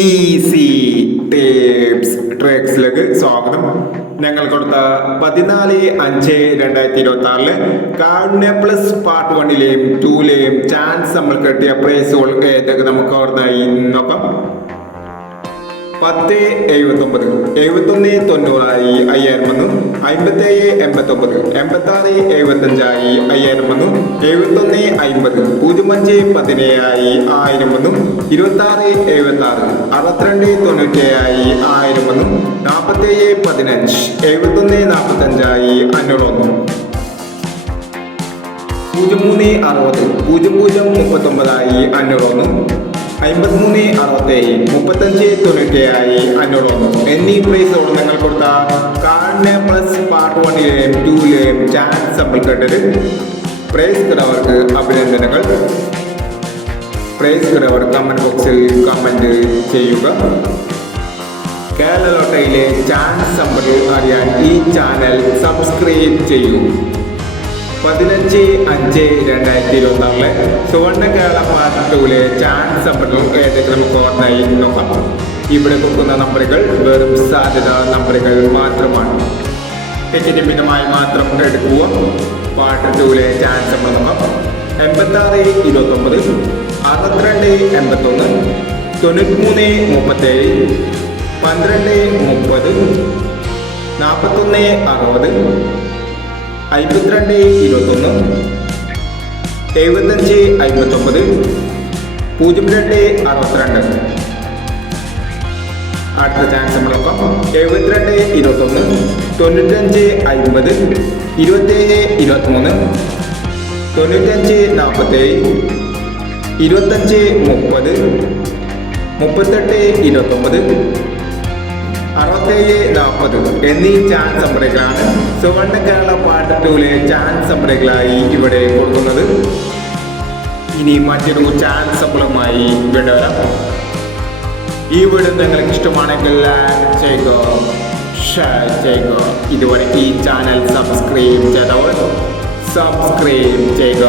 Easy tips ട്രിക്സിലേക്ക് സ്വാഗതം. ഞങ്ങൾ കൊടുത്ത 14/5/2026 കാരുണ്യ പ്ലസ് പാർട്ട് 1ലെയും 2ലെയും ചാൻസ് നമ്മൾ കിട്ടിയ പ്രൈസുകൾ ഏതൊക്കെ നമുക്ക് ഓർമ്മയായി നോക്കാം. 10/79 71/90 5000 വന്നു. 57/89 86/75 5000 വന്നു. 71/50 05/17 1000 വന്നു. 26/76 62/97 1000 വന്നു. 47/15 71/45 500 വന്നു. 03/60 0039 500 വന്നു. 53/67 35/97 500 വന്നു. എന്നീ പ്രൈസോട് നിങ്ങൾ കൊടുത്ത കാർഡിനെ പ്ലസ് പാർട്ട് 1ലെയും 2ലെയും ചാൻസ് നമ്മൾ കേട്ടത്. പ്രൈസ് കിടവർക്ക് അഭിനന്ദനങ്ങൾ. പ്രൈസ് കിടവർ കമന്റ് ബോക്സിൽ കമന്റ് ചെയ്യുക. കേരള ലോട്ടറിയിലെ ചാൻസ് നമ്പർ അറിയാൻ ഈ ചാനൽ സബ്സ്ക്രൈബ് ചെയ്യൂ. 15/5/2026 സുവർണ്ണ കേരള പാർട്ട് 2ലെ ചാൻസ് നമ്പറുകൾ ഏതൊക്കെ നമുക്ക് ഓർമ്മയായി നോക്കാം. ഇവിടെ കൊടുക്കുന്ന നമ്പറുകൾ വെറും സാധ്യത നമ്പറുകൾ മാത്രമാണ്. ടിക്കറ്റ് മിതമായി മാത്രം എടുക്കുക. പാർട്ട് 2ലെ ചാൻസ് നമ്പർ നോക്കാം. 86/29 62/81 93/37 12/30 41/60 52/21 75/59 02/62. അടുത്ത ചാൻസ് നമ്മൾ നോക്കാം. 72/21 95/50 27/23 95/47 25/30 38/29 67/40 എന്നീ ചാൻസ് നമ്പറുകളാണ് സുവർണ്ണ കേരള പാർട്ട് 2ലെ ചാൻസ് നമ്പറുകളായി ഇവിടെ കൊടുക്കുന്നത്. ഇനി മറ്റൊരു ചാൻസ് നമ്പറുമായി ഇവിടെ വരാം. ഈ വീഡിയോ നിങ്ങൾക്ക് ഇഷ്ടമാണെങ്കിൽ ലൈക്ക് ചെയ്യുക, ഷെയർ ചെയ്യുക. ഇതുവരെ ഈ ചാനൽ സബ്സ്ക്രൈബ് ചെയ്തവർ സബ്സ്ക്രൈബ് ചെയ്യുക.